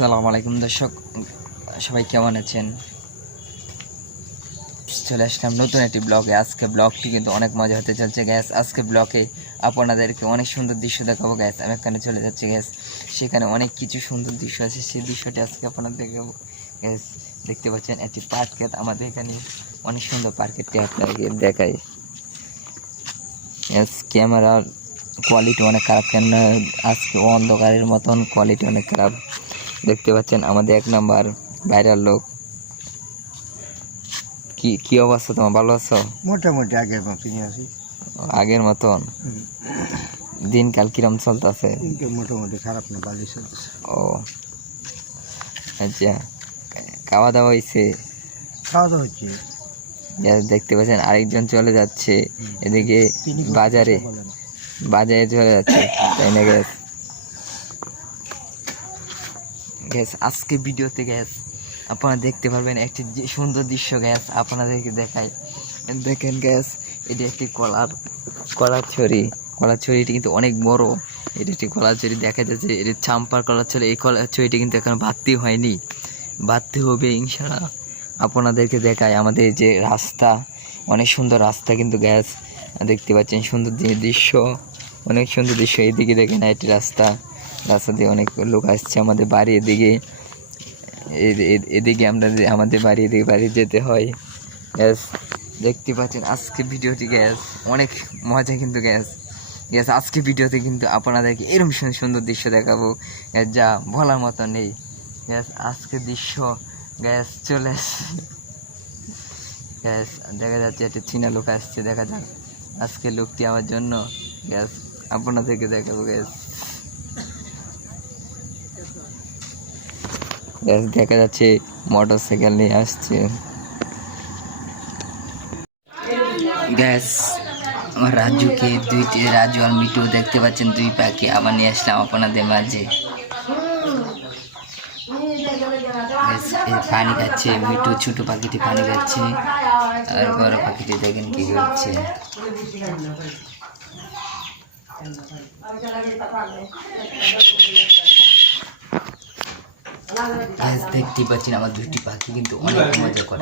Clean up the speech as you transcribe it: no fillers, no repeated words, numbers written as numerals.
আসসালামু আলাইকুম দর্শক, সবাই কেমন আছেন? চলে আসলাম নতুন একটি ব্লগে। আজকে ব্লগটি কিন্তু অনেক মজা হতে চলছে গ্যাস। আজকে ব্লগে আপনাদেরকে অনেক সুন্দর দৃশ্য দেখাবো গ্যাস। আমি এখানে চলে যাচ্ছি গ্যাস, সেখানে অনেক কিছু সুন্দর দৃশ্য আছে, সেই দৃশ্যটি আজকে আপনাদের দেখাবো গ্যাস। দেখতে পাচ্ছেন একটি পার্কেট, আমাদের এখানে অনেক সুন্দর পার্কেটটি আপনাকে দেখাই গ্যাস। ক্যামেরার কোয়ালিটি অনেক খারাপ, কেন আজকে অন্ধকারের মতন কোয়ালিটি অনেক খারাপ। দেখতে পাচ্ছেন আমাদের এক নাম্বার ভাইরাল লোক। কি কি অবস্থা তোমার? ভালো আছো? মোটামুটি আগের মতনই আছি। আগের মতন? দিনকাল কিরম চলতেছে? মোটামুটি খারাপ না, ভালোই চলতেছে। ও আচ্ছা, খাওয়া দাওয়া হয়েছে? খাওয়া দাওয়া হচ্ছে। দেখতে পাচ্ছেন আরেকজন চলে যাচ্ছে এদিকে বাজারে, বাজারে চলে যাচ্ছে, তাই না গ্যাস? গ্যাস আজকে ভিডিওতে গ্যাস আপনারা দেখতে পারবেন একটি সুন্দর দৃশ্য গ্যাস, আপনাদেরকে দেখাই। দেখেন গ্যাস, এটি একটি কলার ছড়িটি কিন্তু অনেক বড়। এটি একটি কলার ছড়ি, দেখা যাচ্ছে এটি চাম্পার কলার ছড়ি। এই কলার ছড়িটি কিন্তু এখন বাড়তি হয়নি, বাড়তে হবে ইনশাআল্লাহ। আপনাদেরকে দেখাই আমাদের যে রাস্তা, অনেক সুন্দর রাস্তা কিন্তু গ্যাস। দেখতে পাচ্ছেন সুন্দর দৃশ্য, অনেক সুন্দর দৃশ্য। এইদিকে দেখেন একটি রাস্তা দিয়ে অনেক লোক আসছে আমাদের বাড়ি এদিকে। এদিকে আমাদের বাড়ি এদিকে বাড়ি যেতে হয় গ্যাস। দেখতে পাচ্ছেন আজকে ভিডিওটি গ্যাস অনেক মজা কিন্তু গ্যাস। আজকে ভিডিওতে কিন্তু আপনাদেরকে এরকম সুন্দর সুন্দর দৃশ্য দেখাবো যা বলার মতো নেই গ্যাস। আজকে দৃশ্য গ্যাস চলে আসছে গ্যাস, দেখা যাচ্ছে একটা চীনা লোক আসছে, দেখা যাক আজকে লোকটি আমার জন্য গ্যাস আপনাদেরকে দেখাবো গ্যাস। দেখা যাচ্ছে মোটর সাইকেল নিয়ে আসছে গ্যাস। আমার রাজু আর মিটু দেখতে পাচ্ছেন, দুই পাখি আবার নিয়ে আসলাম আপনাদের মাঝে। পানি খাচ্ছে মিটু, ছোট পাখিটি পানি খাচ্ছে, আর বড় পাখিটি দেখেন কি করছে। দেখতে পাচ্ছেন আমার দুইটি পাখি কিন্তু অনেক মজা করে।